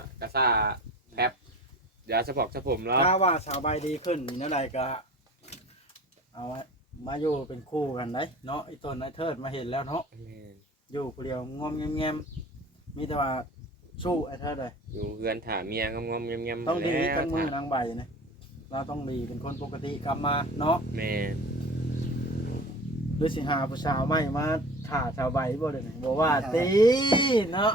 น่ะกระซ่าแป๊บเดี๋ยวจะบอกจะผมเนาะ ถ้าว่าสาวใบดีขึ้นนี่นั่นใดก็เอาไว้มาอยู่เป็นคู่กันได้เนาะไอ้ต้นไอ้เทิดมาเห็นแล้วเนาะอยู่คนเดียวงอมแงมๆมีแต่ว่าสู้ไอ้เทิดเลย อยู่เฮือนถามเมียงอมๆแงมๆ ต้องดี แล้ว ต้องมือนางใบนะเราต้องดีเป็นคนปกติกลับมาเนาะ แม่น หรือสิหาผู้สาวใหม่มาถ่าสาวใบบ่ได้นี่บ่ว่าตีเนาะ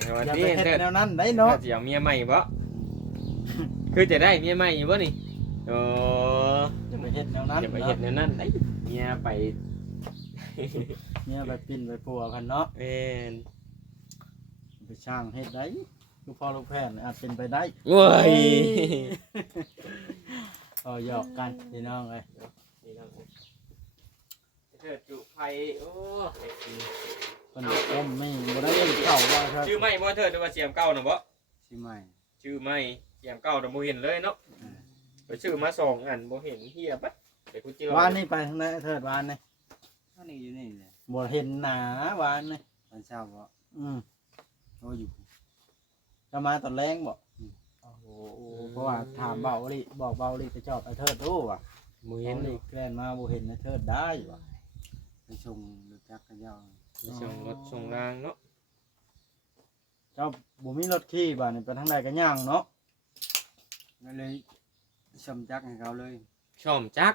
แต่ว่า อย่า ที่ ไปเฮ็ด เถิด แนวนั้นได้เนาะ จะเอาเมียใหม่บ่คือจะได้เมียใหม่อยู่บ่นี่โอ้ อย่าไปเฮ็ดแนวนั้น จะไปเฮ็ดแนวนั้นได้เมียไป เนี่ยไปปิ้นไปปัวกันเนาะ แม่น ไปช่างเฮ็ดได้ลูกพ่อลูกแพทย์อาจเป็นไปได้ โว้ย เอาหยอกกันพี่น้องเอ้ย นี่น้องเถิดจุไผโอ้ เพิ่นต้มไม่บ่ได้เล่นเก่าว่าครับ ชื่อไม่บ่เถิดหรือว่าเสียมเก่าน่ะบ่ สิใหม่ ชื่อไม่เสียมเก่าน่ะบ่เห็นเลยเนาะไปชื่อมาสองอันบ่เห็นเฮียบัดไปกูจิรอ วานนี่ไปทางไหนเถิดวานนี่ อันนี้อยู่นี่เลย บ่เห็นหนาวานนี่ ตอนเช้าบ่ โอ้อยู่จะมาตอนแรงบ่ โอ้โห เพราะว่าถามเบาลิบอกเบาลิไปจอบไอ้เทิดดูว่ะ บ่ เห็ เห็ น น ลิแกล้นมาบ่เห็นไอ้เทิดได้ว่ะ ไปส่งรถจักรยาน ส่งรถส่งรางเนาะ เจ้าบ่มีรถขี่บ่นี่ไปทางใดก็ย่างเนาะ ก็เลยชมจักรให้เขาเลย ชอมจัก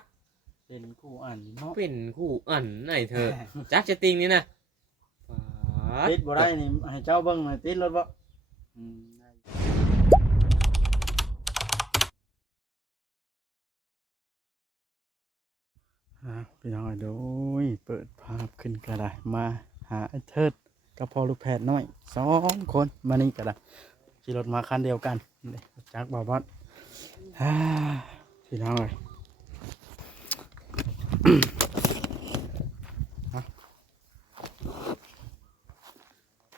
เป็นคู่อันเนาะ เป็นคู่อันไหนเธอ จักจะติงนี่นะปาด ติดบ่ได้นี่ให้เจ้าเบิ่งหน่อยติดรถบ่ ได้ พี่น้องโดยเปิดภาพขึ้นก็ได้มาหาไอ้เทิดกับพ่อลูกแพทย์น้อย2คนมานี่ก็ได้ขี่รถมาคันเดียวกันนี่จักบ่าวบอสพี่น้องเอ้ย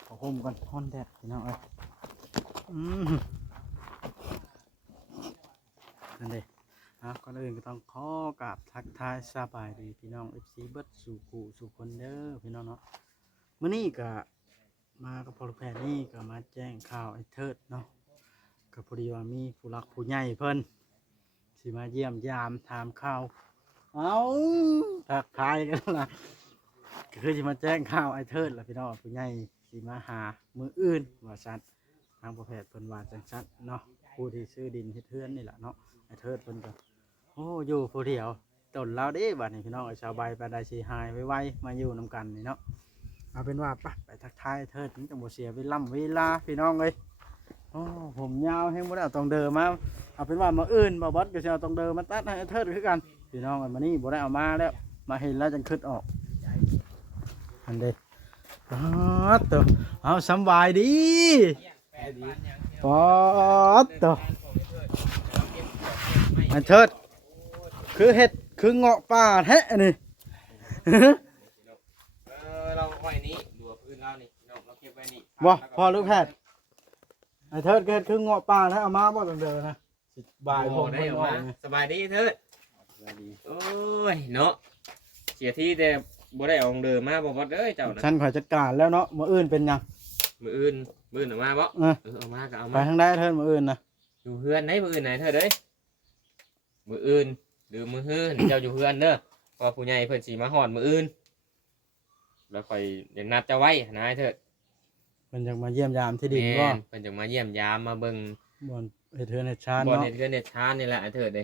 ขอห่มก่อนฮ้อนแดดพี่น้องเอ้ยนั่นเด้ก่อนอื่นก็ต้องขอกราบทักทายสบายดีพี่น้อง FC เบิดสู่กูสู่คนเด้อพี่น้องเนาะมื้อนี้ก็มากับพอลูกแพทย์นี่ก็มาแจ้งข่าวไอ้เทิดเนาะก็พอดีว่ามีผู้หลักผู้ใหญ่เพิ่นสิมาเยี่ยมยามถามข่าวทักทายกันล่ะก็คือสิมาแจ้งข่าวไอ้เทิดล่ะพี่น้องผู้ใหญ่สิมาหามืออื่นว่าซั่นทางพอแพทย์เพิ่นว่าจังซั่นเนาะผู้ที่ซื้อดินเฮ็ดเทือนนี่แหละเนาะไอ้เทิดเพิ่นก็โอ้อยู่ผู้เดียวต้นเราเด้บัดนี้พี่น้องไอ้ชาวใบไปได้สิหายไวๆมาอยู่นํกันนี่เนาะเอาเป็นว่าไปทักทายไอ้เทิดมันจะบ่เสียเวลาพี่น้องเอ้ยโอ้ผมยาวแฮงบ่ได้เอาตองเดิมมาเอาเป็นว่ามื้ออื่นบ่บอสก็สิเอาตองเดิมมาตัดให้ไอ้เทิดคือกันพี่น้องอันมานี่บ่ได้เอามาแล้วมาเห็นแล้วจังคิดออกอันเด้ตัวเอาสำบายดีปอดตัวอันเทิดคือเห็ดคือเงาะป่าแท้นี่ เราไว้นี่ดูพื้นเรานี่เราเก็บไว้นี่ บ่พอลูกแพทย์ไอ้เทิดเกิดคือเงาะป่าแล้วเอามาบ่ต้องเดินนะบ่ายผม ได้ เพิ่น ออก ออ มาก นี่ สบายดีเถิดโอ้ยเนาะเสียที่แต่บ่ได้เอาเดิมมาบ่เด้อเจ้านะ ฉันขอจัดการแล้วเนาะมื้ออื่นเป็นหยัง มืออื่นออกมาบ่ เออ เอามาก็เอา ไป มา ทางใดเทิดมื้ออื่นนะ อยู่เฮือนไหนมืออื่นไหนเถิดเด้ยมืออื่นหรือมือฮื้อเจ้าอยู่เฮือนเด้อพอผู้ใหญ่เพิ่นสิมาฮอดมืออื่นแล้วค่อยเดี๋ยวนัดจะไว้นะเถิด เพิ่นจะมาเยี่ยมยามที่ดินบ่ แม่เพิ่นจะมาเยี่ยมยามมาเบิ่ง บ่เฮ็ดเทือนเฮ็ดชาน บ่อน เนาะ เฮ็ดเรือนเฮ็ดชานนี่แหละเถิดเด้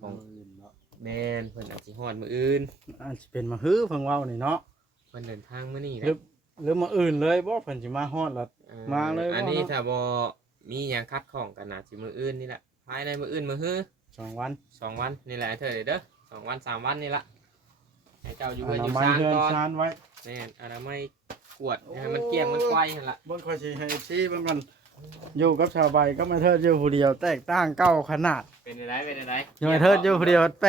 ของ อื่นบ่ แม่นเพิ่นอาจสิฮอดมื้ออื่น อาจสิเป็นมาฮื้อเพิ่นเว้านี่เนาะ เพิ่นเดินทางมื้อนี้ หรือมาอื่นเลยบ่เพิ่นสิมาฮอดแล้ว มาเลย อันนี้ บ่เนาะ ถ้าบ่มีหยังคัดข้องกันน่าสิมื้ออื่นนี่แหละภายในมื้ออื่นมื้อฮื้อ 2 วัน 2 วันนี่แหละเถิดเด้อ2 วัน 3 วันนี่ละให้เจ้าอยู่ อ เพิ่นอยู่ นามัย ชาน เฮือน ก่อน ชานไว้ แม่นอนามัยกวดให้มันเกลี้ยงมันไกวหั่นล่ะ เบิ่งค่อยสิให้ชี้เบิ่งก่อนอยู่กับชาวใบก็มาเทิดอยู่ผู้เดียวแตกต่างเก้าขนาด เป็นไดเป็นได อยู่มาเทิดอยู่ผู้เดียว8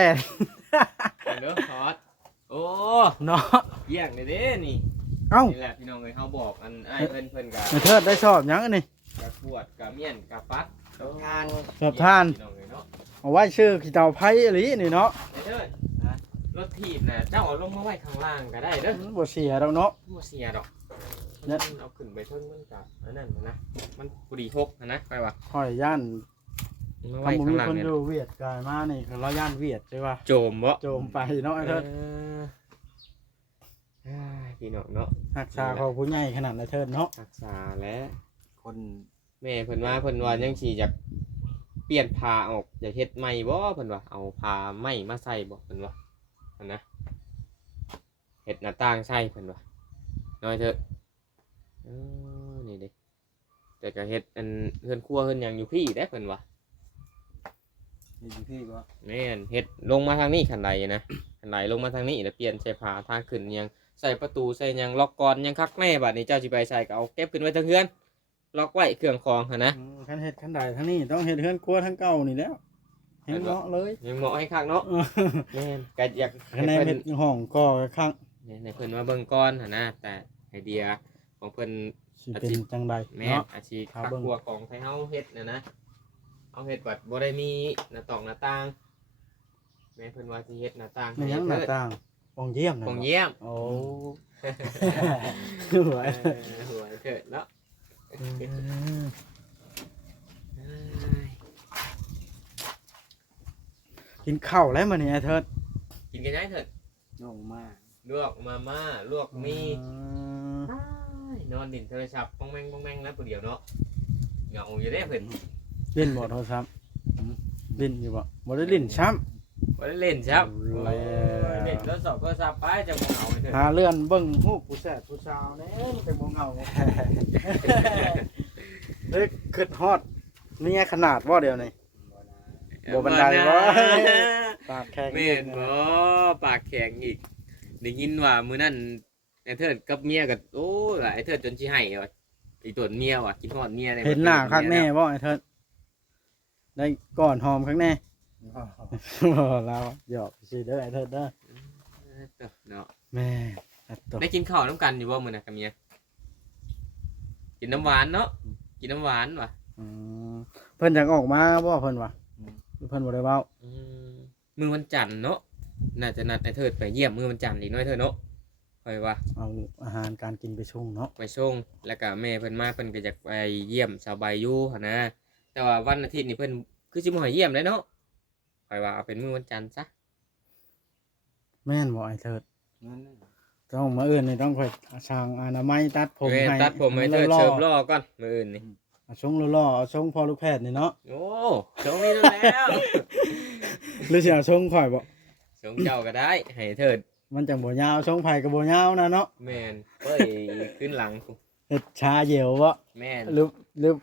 เด้อฮอตโอ้ เนาะ เยี่ยงเลยเด้นี่ เอ้า นี่แหละพี่น้องเอ้ยเขาบอกอันไอ้เพิ่นกับ มาเทิดได้สอบหยังอันนี้ กะขวดกะเมียนกะปัดกะทาน สอบทาน พี่น้องเอ้ยเนาะ เอาไว้ชื่อขี้เต่าไผ่อีหลีนี่เนาะ ไอ้เด้อรถถีบน่ะเจ้าเอาลงมาไว้ข้างล่างก็ได้เด้อ บ่เสียดอกเนาะ บ่เสียดอก เอาขึ้นไปเทิงมันกะอันนั้นนะมันปุรีหกนะไปว่ะ ค่อยย่าน มา คำ ไว้ บ่ ข้า มี งหลัง คน เนี่ย อยู่เวียดกายมานี่คือเราย่านเวียดใช่ป่ะ โจมบ่ โจมไปเนาะไอ้เทิด พี่น้องเนาะ รักษาของผู้ใหญ่ขนาดไอ้เทิดเนาะ รักษาและ คน แม่เพิ่นว่ายังสิอยากเปลี่ยนผ้าออกอยากเฮ็ดใหม่บ่เพิ่นว่าเอาผ้าไหมมาใส่บ่เพิ่นว่าอันนะเฮ็ดหน้าต่างใส่เพิ่นว่าน้อยเถอะนี่เด้แต่ก็เฮ็ดอันเฮือนครัวเฮือนหยังอยู่พี่ได้เพิ่นว่า มีอยู่พี่บ่ แม่นเฮ็ดลงมาทางนี้ขันไดนะขันไดลงมาทางนี้แล้วเปลี่ยนใส่ผ้าทางขึ้นยังใส่ประตูใส่หยังล็อกก่อนยังคักแน่บัดนี้เจ้าสิไปใส่ก็เอาเก็บขึ้นไว้ทางเฮือนล็อกไว้เครื่องของหั่นนะ คันเฮ็ดคันใดทั้งนี้ต้องเฮ็ดเฮือนครัวทั้งเก่านี่แล้วเห็นเนาะเลย ยังเหมาะให้คักเนาะแม่นก็อยาก คะแนนเฮ็ดห้องก็ข้าง ในเพิ่นมาเบิ่งก่อนหั่นนะแต่ไอเดียของเพิ่น สิเป็นจังใด แม่น เนาะ อาชีพ ครั คั บ ก เบิ่ง ครัวของไทเฮาเฮ็ดนะเอาเฮ็ดบัดบ่ได้มีหน้าต่องหน้าต่างแม่นเพิ่นว่าสิเฮ็ดหน้าต่าง มันยังหน้าต่างปองเยี่ยมนะ ของเยี่ยม โอ้ หั หัว วเถิดเนาะเอ้ย กินข้าวแล้วมื้อนี้ไอ้เทิด กินกันได้เถิด น้องมา ลวกมาม่าลวกมีนอนดินโทรศัพท์ป้องแมงป้องแมงแล้วผู้เดียวเนาะเหงาอยู่ได้เพิ่น เล่นบ่โทรศัพท์เล่นอยู่บ่บ่ได้เล่นช้ำ บ่ได้เล่นครับ แล้ว เล่นโทรศัพท์ไปจะบ่เหงาเถิด หาเลื่อนเบิ่งฮู้ผู้แซ่บผู้สาวแหน่มันจะบ่เหงาเฮ้ยคิดฮอดนี่ขนาดบ่เดียวนี่ บ่บันไดบ่ ปากแข็ง แม่นบ่ปากแข็งอีกได้ยินว่ามื้อนั้นไอ้เถิดกับเมียก็โอ้ยไอ้เถิดจนสิให้ว่ะไอ้ตัวเมียว่ะกินฮอดเมียได้ เห็นหน้าคักแน่บ่ไอ้เทิดได้ก่อนหอมคักแน่ บ่เราหยอกสิเด้อไอ้เทิดเด้อ เนาะ แม่อัดตก ได้กินข้าวน้ำกันอยู่บ่มื้อน่ะกับเมียกินน้ำหวานเนาะกินน้ำหวานว่ะ อืมเพิ่นอยากออกมาบ่เพิ่นวะเพิ่นบ่ได้เว้า มื้อวันจันทร์เนาะน่าจะนัดไอ้เถิดไปเยี่ยมมื้อวันจันทร์อีกหน้อยเถิดเนาะค่อยว่า เอาอาหารการกินไปชงเนาะ ไปส่งแล้วก็แม่เพิ่นมาเพิ่นก็อยากไปเยี่ยมสาวใบอยู่หั่นนะแต่ว่าวันอาทิตย์นี่เพิ่นคือสิบ่ให้เยี่ยมเลยเนาะค่อยว่าเอาเป็นมื้อวันจันทร์ซะ แม่นบ่ไอ้เทิด นั่น ต้องมาอื่นนี่ต้องค่อยช่างอนามัยตัดผม เว้ย ให้ ตัดผมให้เถิด ล่อ เสริมล้อก่อนมื้ออื่นนี่ เอาชงล่อๆเอาชงพอลูกแพทย์นี่เนาะ โอ้ส่งนี่แล้ว หรือสิเอาชงข่อยบ่ ส่งเจ้าก็ได้ให้เถิด มันจังบ่ยาวชงไผก็บ่ยาวนะเนาะ แม่นเอ้ยขึ้นหลังกู เฮ็ดชาเหี่ยวบ่ แม่น หรือ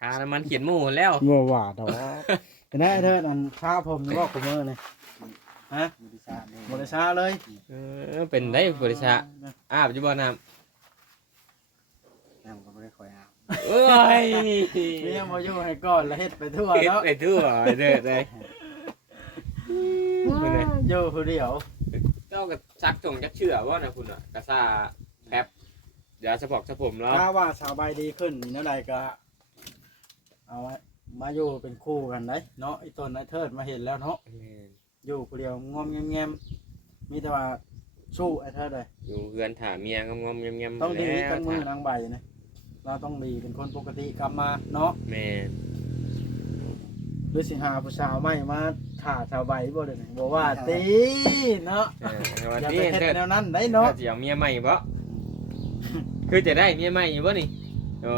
ทาน้ำมันเขียนหมูแล้ว บ่ว่าดอกเป็นไงเทิดอันชาผมนี่บ่คุมื้อนี่ฮะ บริษัทนี่ บ่ได้ชาเลย เป็นได้บริษัทอาบอยู่บ่น้ น้ำก็ไม่ได้คอยอาบ ำเอ้ย มียังบ่อยู่ให้ก่อนแล้วเฮ็ดไปทั่ว เฮ็ด เนาะ ไปทั่วเด้อเลยเป็นไง อยู่ผู้เดียว เจ้าก็ซักส่งจักเชื่อว่านะคุณอ่ะกระซ่าแป๊บเดี๋ยวสะพอกสะผมแล้ว ถ้าว่าสาวใบดีขึ้นนี่นั่นใดก็ เอาไว้มาอยู่เป็นคู่กันได้เนาะไอ้ต้นไอ้เทิดมาเห็นแล้วเนาะอยู่ผู้เดียวงอมแงมๆมีแต่ว่าสู้ไอ้เทิดเลย อยู่เพื่อนถามเมียงงอมๆแงมๆ ต้องดี แล้ว กันมือนางใบนะเราต้องดีเป็นคนปกติกลับมาเนาะ แม่ หรือสิหาผู้สาวใหม่มาถ่าสาวใบบ่ได้บ่ว่าตีเนาะ วัน อย่า นี้ ไปเฮ็ด เถิด แนวนั้นได้เนาะ เสียเมียใหม่บ่คือจะได้เมียใหม่อยู่บ่นี่โอ้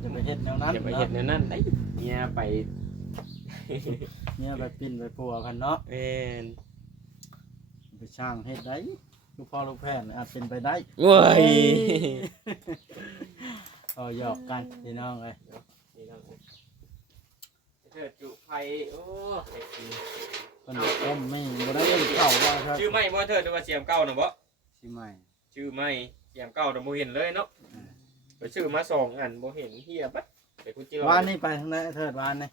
อย่าไปเฮ็ดแนวนั้น จะไปเห็ดแนวนั้นได้เมียไป เนี่ยไปปิ้นไปปัวกันเนาะ แม่น ไปช่างเฮ็ดได้ลูกพ่อลูกแพทย์อาจเป็นไปได้ โว้ย เอาหยอกกันพี่น้องเอ้ย นี่น้องเถิดจุไฟโอ้เด็กจริง เพิ่นต้มไม่บ่ได้เล่นเข้าว่าครับ ชื่อไม่บ่เถิดหรือว่าเสียมเก่าน่ะบ่ ใช่ไหม ชื่อไม่เสียมเก่าน่ะบ่เห็นเลยเนาะไปชื่อมาสองอันบ่เห็นเฮียบัดไปกูเจอ วานนี่ไปทางไหนเถิดวานนี่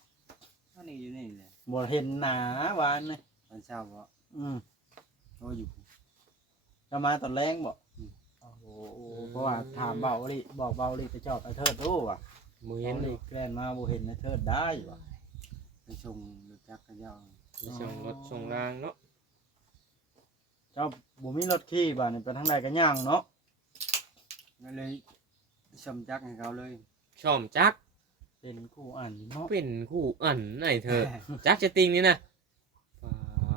อันนี้อยู่นี่เลย บ่เห็นหนาวานนี่ ตอนเช้าบ่ อืม โอ้อยู่ จะมาตอนแรงบ่ โอ้โห เพราะว่าถามเบาลิบอกเบาลิไปจอบไอ้เทิดรู้ว่ะ บ่ เห็ เห็ น น ลิแกล้นมาบ่เห็นไอ้เทิดได้ว่ะ ไปชงรถจักรยาน ส่งรถส่งรางเนาะ เจ้าบ่มีรถขี่บ่นี่ไปทางใดก็ย่างเนาะ ก็เลย สมจักให้เขาเลย ช่อมจัก เป็นคู่อ่านเนาะ เป็นคู่อันไหนเธอ จักจะติงนี่นะ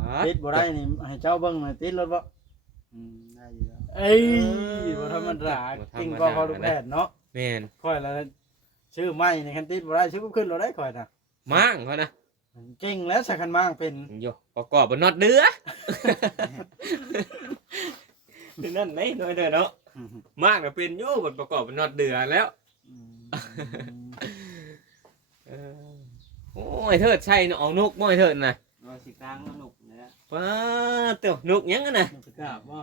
ปาด ติดบ่ได้นี่ให้เจ้าเบิ่งหน่อยติดรถบ่ ได้อยู่แล้ว เอ้ยบ่ธรรมดาจริงกว่าพอลูกแพทย์เนาะ แม่น ค่อยละชื่อไม่ในคันติดบ่ได้ชื่อขึ้นรถได้ค่อยน่ะ มั่งเขานะ เก่งแล้วสักคันมางเป็น โยประกอบบนนอดเดือนั่นไหนน้อยเด้อเนาะมากก็เป็นโย่บนประกอบบนนอดเดือแล้วเออโอ้ยเถิดใช่เนาะเอานกบ่อยเถิดน่ะ ว่าสิกลางมันหนุกเนี่ย ป้าเต้านกยังกันน่ะ ประกาศว่า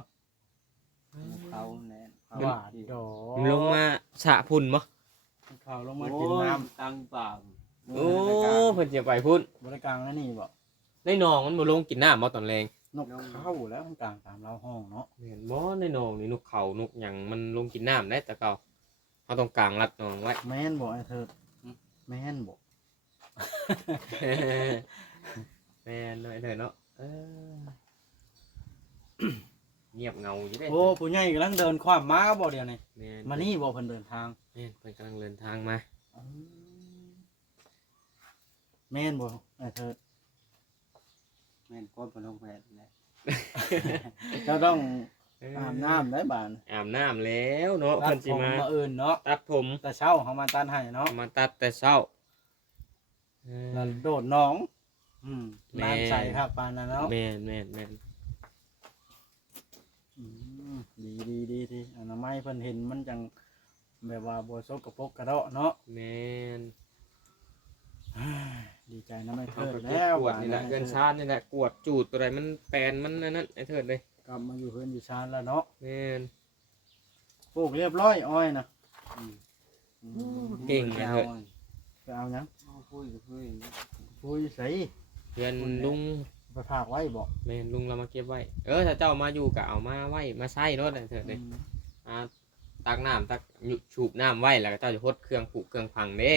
เขาแน่เขา หวานดอ ลงมาสระพุ่นบ่ เขาลงมากินน้ ตังเปล่า โอ้เพิ่นจะไปพุ่น ำบริการแล้วนี่บ่ ในหนองมันบ่ลงกินน้ำบ่ตอนแรง นกเข้าแล้วมันกลางตามเราห้องเนาะ เห็นบ่ในหนองนี่นกเขานกหยังมันลงกินน้ำได้แต่เก่าเขาต้องกลางรัดหนองไว้ แม่นบ่ไอ้เธอแม่นบ่ แม่นหน่อยเถอะเนาะเงียบเงาอยู่เด้ โอ้ผู้ใหญ่กำลังเดินความม้าบ่เดี๋ยวนี้ แม่น มานี่บ่เพิ่นเดินทาง แม่นเพิ่นกำลังเดินทางมา แม่นบ่ไอ้เธอ แม่นก้นพนมแพทย์แหละ เจ้าต้องอาบน้ำได้บาน อาบน้ำแล้วเนาะ ตั เพิ่ ด นสิ ผม มา มาอื่นเนาะ ตัดผม แต่เช้าเขามาตัดให้เนาะ มาตัดแต่เช้า แล้วโดดหน้อง แม่ น้ำใสครับปานนั้นเนาะ แม่นแม่นแม่น ดีอนามัยเพิ่นเห็นมันจังแบบว่าบ่สกปรกกระเดาะเนาะ แม่น ดีใจนะไม่ เอา เทิด ไป แล้ว กวดนี่แหละเกินชาตินี่แหละกวดจูดตัวใดมันแปลนมันนั่นไอ้เถิดเลย กลับมาอยู่เพิ่นอยู่ชานแล้วเนาะ แม่น ปลูกเรียบร้อยอ้อยนะ เก่งนะเถิด ไปเอาหยัง คุยกับคุย ปุยใส่ เพื่อนลุง ไปฝากไว้บ่ แม่นลุงเรามาเก็บไว้ถ้าเจ้ามาอยู่ก็เอามาไว้มาใช้รถไอ้เถิดเลย ตักน้ำตักฉูบน้ำไว้แล้วก็เจ้าจะพดเครื่องผูกเครื่องพังเด้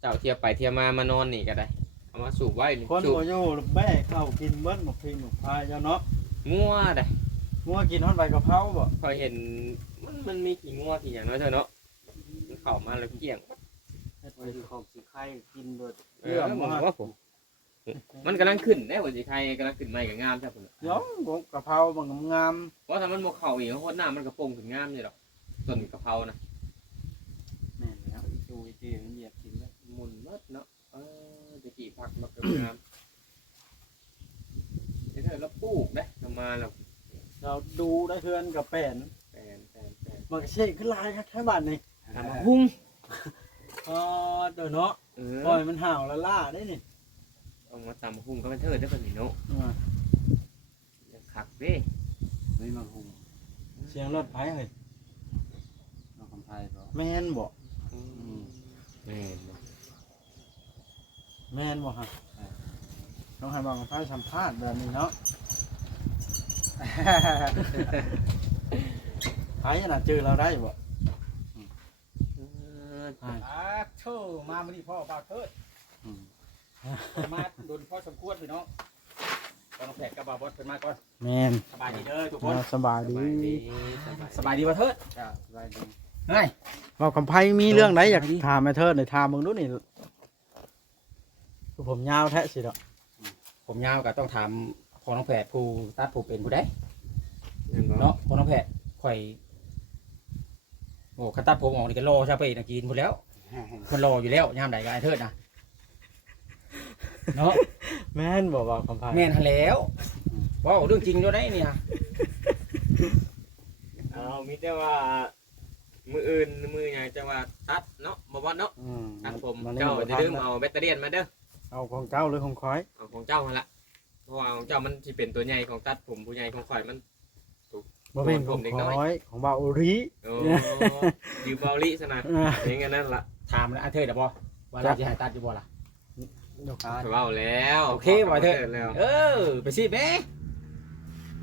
เจ้าเทียบไปเทียบมามานอนนี่ก็ได้เอามาสูบไว้นี่ คน สูบ บ่อยู่แม่เข้ากินเบิดหมกพริกหมกพายเจ้าเนาะ งัวได้ งัวกินฮอดใบกะเพราบ่ คอยเห็นมันมีกี่งัวกี่อย่างน้อยเถอะเนาะมันเข้ามาแล้วเกี่ยง ไว้ที่ของสิไข่กินโดด ผมว่าผมมันกำลังขึ้นได้หัวใจไทยกำลังขึ้นใหม่กับงามใช่ผม เดี๋ยวกะเพรามันงาม เพราะถ้ามันโมเข่าอีกโคตรหน้ามันกระโปรงขึ้นงามเลยหรอกต้นกะเพรานะ แม่นแล้ว ดูจีมันเหยียบกินแล้ว มุนมัดเนาะจะกี่พักมาเกิดงามเดี๋ยวเธอแล้วปลูกได้ทำมาแล้ว เราดูได้เพื่อนกับแป้น แปลน มันก็เชกขึ้นลายครับแค่บาดนี่ ทำมาพุ่ง อ๋อเดี๋ยวเนาะปล่อยมันห่าวละล่าได้นี่ เอามาตำพุ่งก็เป็นเธอได้เป็นเนาะยังขักเด้ ไม่มาหุง เสียงรถไฟเฮ้ย เราคำไทยก็ แม่นบ่ แม่น แม่นบ่ฮะต้องให้บางไฟสัมภาษณ์แบบนี้เนาะไฟน่ะเจอเราได้บ่ โธ่มามื้อนี้พ่อบ่าวเทิดมาโดนพ่อสมควรพี่น้องตอนแผกกับบ่าวบดเพิ่นมาก่อน แม่น สบายดีเด้อทุกคน สบายดี สบายดีบ่าวเทิด จะสบายดี เฮ้ย เรากำไพมีเรื่องไหนอยากถามแม่เทิดหน่อยถามมึงดูนี่ผมยาวแท้สิดอก ผมยาวก็ต้องถามพ่อน้องแผดผู้ตัดผู้เป็นผู้ใด เนาะ เนาะพ่อน้องแผดข่อยโอ้คันตัดผมออกนี่ก็รอซะไปน่ะกินพุ่นแล้วมันรออยู่แล้วยามใดก็ไอ้เทิดนะเนาะ แม่นบอกว่ากำไพ แม่นหั่นแล้วเว้าเรื่องจริงอยู่ได้นี่ฮะ เอามีแต่ว่ามืออื่นมือใหญ่จะว่าตัดเนาะบ่ว่าเนาะตัดผมเจ้าจะลืมเอาแบตเตอรี่มาเด้อ เอาของเจ้าหรือของคอย เอาของเจ้ามาละเพราะว่าของเจ้ามันที่เป็นตัวใหญ่ของตัดผมผู้ใหญ่ของข่อยมัน บ่เป็นของคอยของบ่าวโอริ โอ้ยูเบลลี่ซะนะอย่างงั้นนั่นละ ถามแล้วไอ้เทิดบ่ว่าเราจะให้ตัดอยู่บ่ล่ะ เว้าแล้ว โอเคบ่เถิด แล้ว ไปสิแม่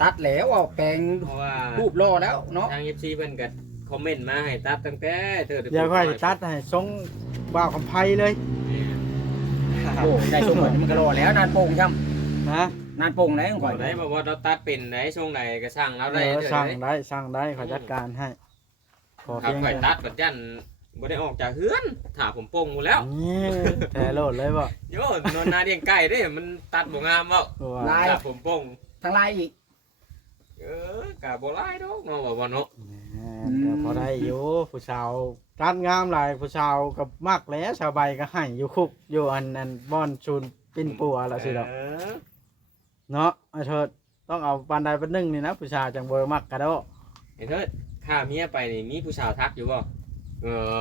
ตัดแล้วเอาแปลง เพราะว่า รูปรอแล้วเนาะ ทาง FC เพิ่นก็คอมเมนต์มาให้ตัดตั้งแต่เธอ เดี๋ยวค่อยตัดให้ทรงบ่าวกำไพเลย โอ้ได้สมบัติมันก็รอแล้วนานโป่งช่ นะ ำนานโป่งไหนของ ก่ ข่ อ อน ย ได้บอกว่าเราตัดเป็นไหนช่วงไหนก็ช่างแล้ว เอ ได้ อ เถิด สั่ง เลย ได้สั่งได้ขอจัดการให้ ขอ ถ้า เพียง ข่อย แต่ ตัดบัดยันบ่ได้ออกจากเฮือนถ้าผมโป่งหมดแล้ว นี่แท้โลดเลยบ่ โยนอนนาเลี้ยงไก่เด้มันตัดบ่งามเว้า ว่า ลาย ถ้าผมโป่ง ทางลายอีก กะบ่หลายดอกเนาะว่าบ่เนาะ แม่นก็พอได้อยู่ผู้สาวตัดงามหลายผู้สาวก็มักแหล้วชาวใบก็ให้อยู่คุกอยู่อันบ่อนชูนปิ้นปัวล่ะสิดอก เนาะไอ้เถิดต้องเอาปานใดเป็นหนึ่งนี่นะผู้ชายจังบ่มักกะโด ไอ้เถิดข้าเมียไปนี่มีผู้สาวทักอยู่บ่เออ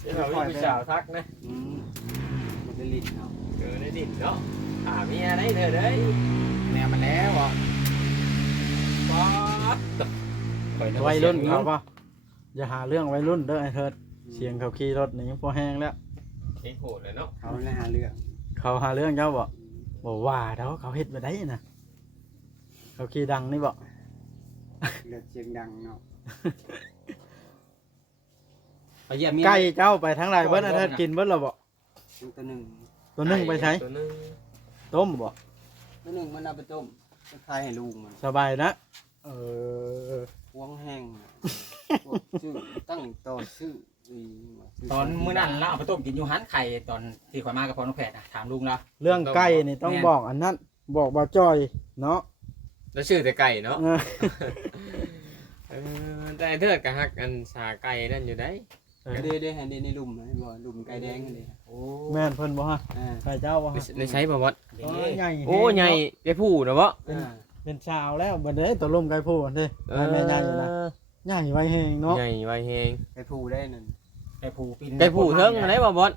เดี๋ยวมีผู้สาวทักนะ มันเป็นลิ้นเอา ได้ดินเนาะข้าเมียได้เถิดเด้ย แนวมันแล้วอ่ะ ป๊อดข่อก วัยรุ่นเขาปะอย่าหาเรื่องวัยรุ่นเด้อไอ้เถิดเสียงเขาขี่รถนี่พอแห้งแล้ว เองโหดเลยเนาะ เขาเลยหาเรื่อง เขาหาเรื่องเจ้าบ่บ่ว่าเด้อเขาเฮ็ดไปได้นะเขาขี่ดังนี่บ่ เลือดเสียงดังเนาะ ไปเยี่ยมเมีย ไก่เจ้าไปทางไรเบิดไอ้เถิดกินเบิดแล้วบ่ ตัวหนึ่ง ตัวหนึงไปใช้ ตัวหนึง ต้มบ่ ตัวหนึ่งมันเอาไปต้มไปขายให้ลุงมัน สบายนะเออ พวงแห้งพวกชื่อตั้งต่อชื่อชื่ ตอนมื้อนั้นเราเอาไปต้มกินอยู่หันไข่ตอนที่ข่อยมากับพ่อน้องแพทย์นะถามลุงแล้ว เรื่องไก่นี่ต้อง แม่น บอกอันนั้นบอกบ่จ้อยเนาะ แล้วชื่อแต่ไก่เนาะ เออ แต่ไอ้เถิดก็ฮักอันสาไก่นั่นอยู่ได้ เด้ให้ในลุ่มให้บ่ลุ่มไก่แดงเลย โอ้ แม่นเพิ่นบ่ฮะ อ่า ไก่เจ้าบ่ฮะ ในใช้บ่วัด เด้ โอ้ยใหญ่ โอ้ใหญ่ได้ผู้นะบ่ เป็นชาวแล้วบัดนี้ตัวลมไก่ผู้อันเด้แม่ใหญ่อยู่นะใหญ่ไว้แฮงเนาะ ใหญ่ไวแฮง ไก่ผูได้นั่น ไก่ผูปีน ไก่ผู้เทิงอะไรบ่บอส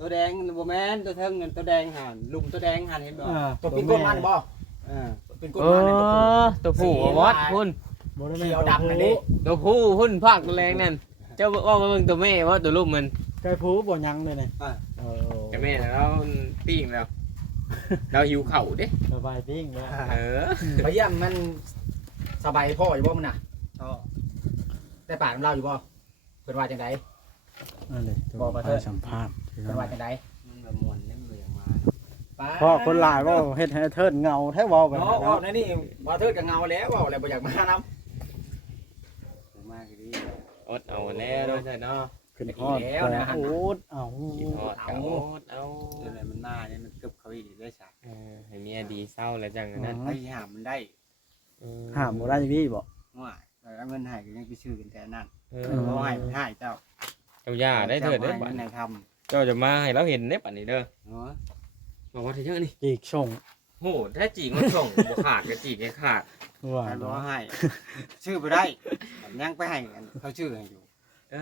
ตัวแดงบ่แม่นตัวเทิงตัวแดงหันลุ่มตัวแดงหันเห็นบ่ ตัวปีนก้นมันบ่ อ่า เป็นก้น เอ มันเลยตัวผู อตัวผู้บ่บอสพุ่น บ่ได้แม่ เขียวดำนั่นดิ ตัวผู้พุ่นภาคตัวแรงนั่นเจ้าว่ามาเบิ่งตัวแม่ว่าตัวลูกมัน ไก่ผู้บ่ยังเลยนี่ อ่า เออ แต่แม่น่ะเราปิ้งแล้ว เราหิวเข่าวเด้ สบายปิ้งแล้ว เออ ไปเยี่ยมมันสบายพ่ออยู่บ่มันน่ะ ท่อ ได้ปากน้ำเล่าอยู่บ่เพิ่นว่าจังได นั่นเลย บอกมาเถอะ สัมภาษณ์ เพิ่นว่าจังได มันแบบม่วนเล่มเลยมา พ่อคนหลายว่าเฮ็ดให้เทิดเงาแท้เว้าแบบ เนาะ นั้น ว่า เนาะ ในนี่บ่เทิดกับเงาแล้วว่าอะไรบ่อยากมานำ มากดี อดเอาแล้วเนาะใช่เนาะ ขึ้นฮอด แล้วนะ โอ้ดเอา กินฮอดก็อดเอา อะไรมันหน้าเนี่ยมันเกือบเขาอีกได้สัก ให้เมียดีเศร้าแล้วจังอันนั้น ไอ้หามมันได้ ห้ามบ่ได้พี่บ่ ว่าแต่เงินหายก็ยังไปซื้อกันแต่นั่น เออ เพราะหายมันหายเจ้า เจ้าย่าได้เถิดเด้อ บั บั ต ด รไหน นี้ ท เจ้าจะมาให้เราเห็นได้บัดนี้เด้อ ำเนาะ บอกว่าเยอะนี่ จีกส่ง โหแท้จีกมันส่งบ่ขาดก็จีกให้ขาด ว่า ใครบอกว่าให้ชื่อไปได้ยังไปให้เขาชื่อให้อยู่ เอ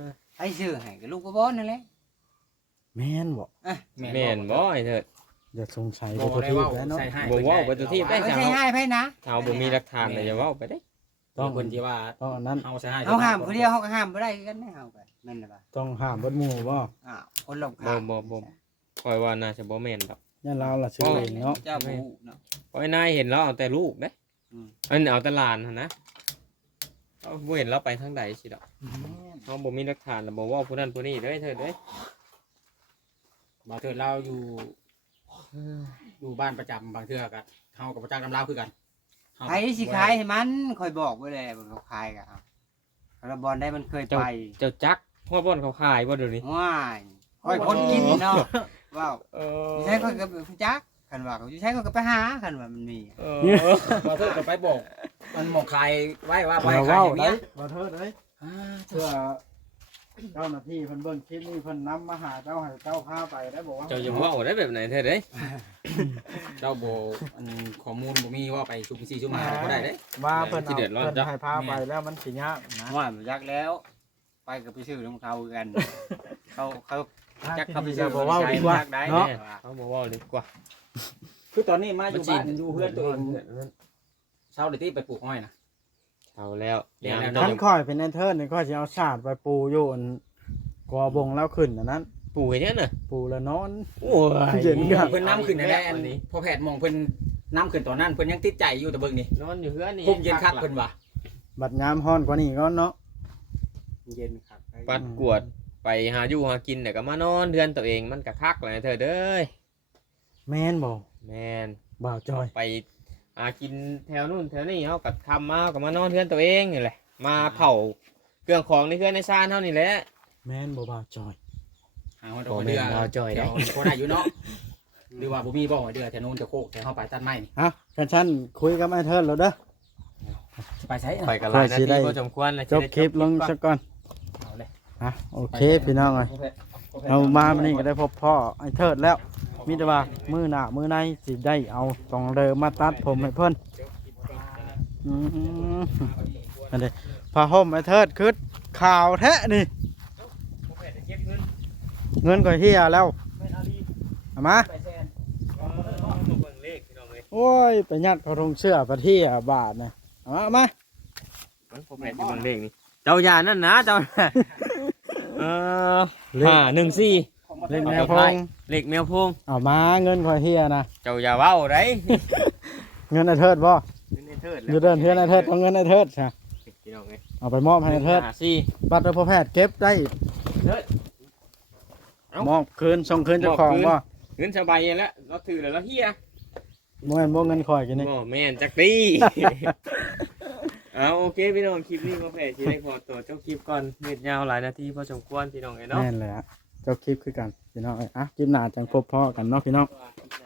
อ ให้ชื่อให้กับลูกบอลนั่นแหละ แม่นบ่ แม่นบ่ไอ้เถิด อย่าสงสัย บ่ บ่ ได้ ที เว้า แล้วเนาะ ใส่ให้ บ่เว้าไปตัวที่ได้ ไม่ใช่ให้ไพ่นะ เฮาบ่มีหลักฐานเลยอย่าเว้าไปเด้ ต้องเพิ่นสิว่า ต้องอันนั้น เฮาใส่ให้ เขาห้ามคนเดียวเขาก็ห้ามไม่ได้กันไม่เอาไปนั่นแหละป่ะ ต้องห้ามเบิดหมู่บ่ อ้าวคนหลง บ่คอยว่าน่าจะบ่แม่นดอก ยันเราล่ะชื่อเองเนาะ เจ้าบูเนาะ เพราะไอ้นายเห็นเราเอาแต่ลูกเด้ อืม อันเอาแต่หลานหั่นนะเอาบ่เห็นเราไปทางใดสิดอกเฮาบ่มีหลักฐานแล้วบ่เว้าผู้นั้นผู้นี้เด้อเถิดเด้ บ่เทิดเราอยู่บ้านประจำบางเทื่อก็เฮากับประจักษ์นำลาวคือกันเฮา ใครสิขายให้มันคอยบอกไว้เลยมันเขาขายกันเอาบอลได้มันเคยไป เจ้าจักฮอดบ่อนเขาขายบ่เดี๋ยวนี้ ว้ายคอยคนกินเนาะว้าว เออ อยู่ใช้คอยกับผู้จักคันว่าเขาอยู่ใช้คอยกับไปหาคันว่ามันมี เออ บ่เทิดก็ไปบอกมันหมองขายไว้ว่าไป อย่า ขาย เว้า ให้เมี ได้ ย บ่เทิดเด้ อ่า เพื่อเจ้าหน้าที่เพิ่นเบิ่งคลิปนี้เพิ่นนำมาหาเจ้าให้เจ้าพาไปได้บอกว่า เจ้าอย่าเว้าได้แบบไหนเถิดเด้ เจ้าบ่อันข้อมูลบ่มีว่าไปชุม4ชุม5บ่ได้เด้ ว่าเพิ่น ที่ เอา เดือดร้อน เพิ่น จ้ะ ให้พาไปแล้วมันสิยากนะ ว่ามันยักแล้ว ไปกับไปซื้อของเขากัน เขาจักเขาไปซื้อ บ่เว้าดีกว่า ได้ เนาะ เขาบ่เว้าดีกว่า คือตอนนี้มาอยู่บ้านอยู่เฮือนตัวเองเช้าได้ที่ไปปลูกอ้อยนะ เอาแล้ว เดี๋ยว ยาม ท่านค่อยเป็นแอนเทิร์นนี่ค่อยสิเอาชาดไปปูอยู่อันกอบงแล้วขึ้นอันนั้น ปู่เฮ็ดหยังน่ะ ปูแล้วนอน โอ้ย เย็นกัน เพิ่นน้ำขึ้นได้อันนี้พอแพทย์มองเพิ่นน้ำขึ้นตอนนั้นเพิ่นยังติดใจอยู่แต่เบิ่งนี่ นอนอยู่เฮือนนี่ พุ่มเย็นคักเพิ่นว่า บัดยามฮ้อนกว่านี้ก็เนาะ เย็นครับ ปัดกวดไปหาอยู่หากินแต่ก็มานอนเดือนตัวเองมันก็คักเลยเถิดเด้ย แม่นบ่ แม่น บ่าวจอย ไป กินแถวนู่นแถวนี้เฮาก็ทำมาก็มานอนเฮือนตัวเองนี่แหละมาเผาเครื่องของในเฮือนในซ่านเฮานี่แหละ แม่นบ่บ่าวจอย หาคนเอาเดือคนอายุเนาะหรือว่าบ่มีบ่เดือแต่นู้นจะโคกแต่เฮาไปตัดไม้นี่ ฮะกันฉันคุยกับไอ้เทิดแล้วเด้อ สิไปไส ไปกันหลายนาทีพอสมควรแล้ว จบคลิปลงสักก่อน เอาเลย อ่ะโอเคพี่น้องเอ้ยเอามามื้อนี้ก็ได้พบพ่อไอ้เทิดแล้วมีแต่ว่ามื้อหน้ามื้อในสิได้เอาต้องเดิมมาตัดผมให้เพิ่นอืมอันนี้ผ้าห่มไอ้เทิดคือข่าวแท้นี่เงินก็เฮียแล้วเอามาโอ้ยไปยัดเขาทงเสื้อประเที่ยบาทนะเอามา ผมเห็นอยู่บนเลขนี่เจ้าอย่านั่นนะเจ้า 514 เล่นแมวพง เลขแมวพง เอามาเงินก็เฮียนะ เจ้าอย่าเว้าได้ เงินไอ้เทิดบ่ เทิด อยู่เดินเฮือนไอ้เทิดเอาเงินไอ้เทิดใช่ พี่น้องเอ้ย เอาไปมอบให้ไอ้เทิด 5-4 บัตรพอแพทย์เก็บได้ เทิด มอบคืนส่งคืนเจ้าของบ่ เงินสบายแล้วเราถือแล้วเราเฮีย บ่แม่นบ่เงินคอยกันนี่ บ่แม่นจักตี เอาโอเคพี่น้องคลิปนี้มาแผ่ที่ได้พอตัวเจ้าคลิปก่อนเม็ดยาวหลายนาทีพอสมควรพี่น้องเอ้ยเนาะ แม่นเลยฮะเจ้าคลิปคือกันพี่น้องเอ้ยอ่ะคลิปหน้าจังพบพ่อกันเนาะพี่น้อง คลิปหน้า